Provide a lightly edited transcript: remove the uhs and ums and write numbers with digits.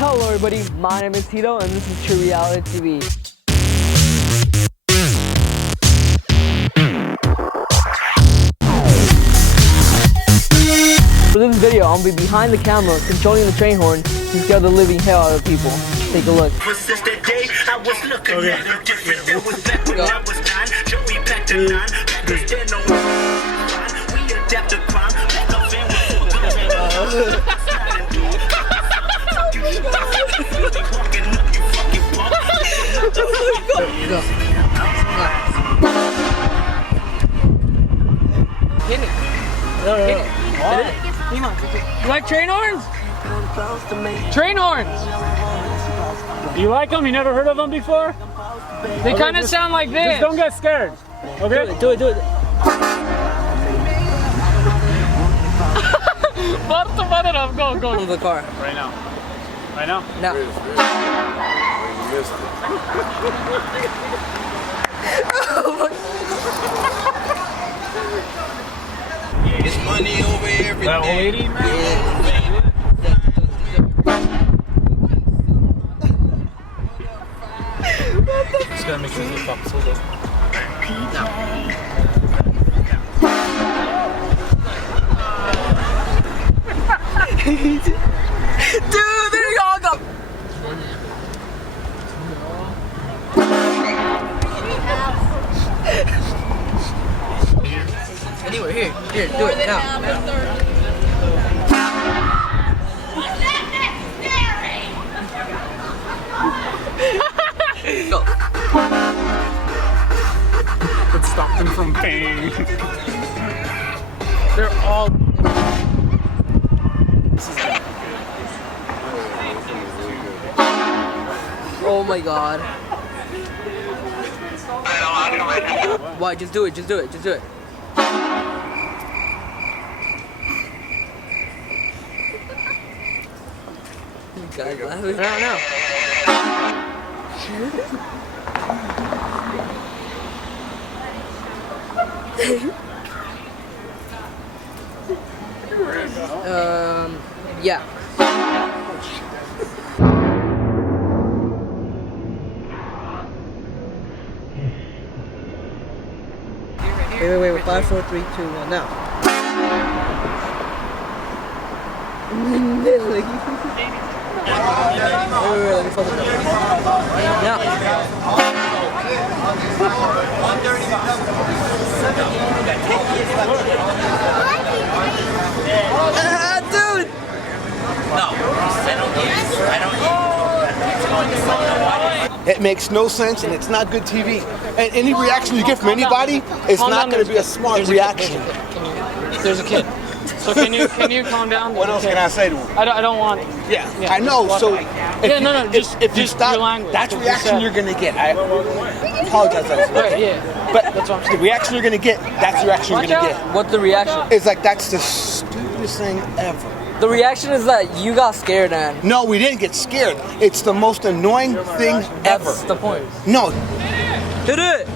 Hello everybody, my name is Tito and this is True Reality TV. For this video, I'll be behind the camera controlling the train horn to scare the living hell out of people. Take a look. Go. Hit it. Hit it. You like train horns? Train horns. You like them? You never heard of them before? They kind of sound like this. Just don't get scared. Okay? Do it. Go. To the car. Right now. Right now? No. You missed it. It's money over everything. That old lady, man? Just gotta make sure you stop. So good. Dude, there you all go. Anyway, here, do it now. Go. It stopped them from paying. They're all. Oh my god. Why? Just do it. Guys laughing. No. Yeah. Wait. 5, 4, 3, 2, 1, now. Wait, let me focus. Now. Dude! No, I don't. It makes no sense and it's not good TV. And any reaction you get from anybody is not going to be a smart reaction. There's a kid. So can you calm down? What else can I say to him? I don't want. Yeah, I know. So if you stop, your language. that's the reaction you're going to get. I apologize. Right, yeah. But the reaction you're going to get, that's the reaction you're going to get. What's the reaction? It's like that's the stupidest thing ever. The reaction is that you got scared, man. No, we didn't get scared. It's the most annoying thing ever. That's the point. No. Hit it!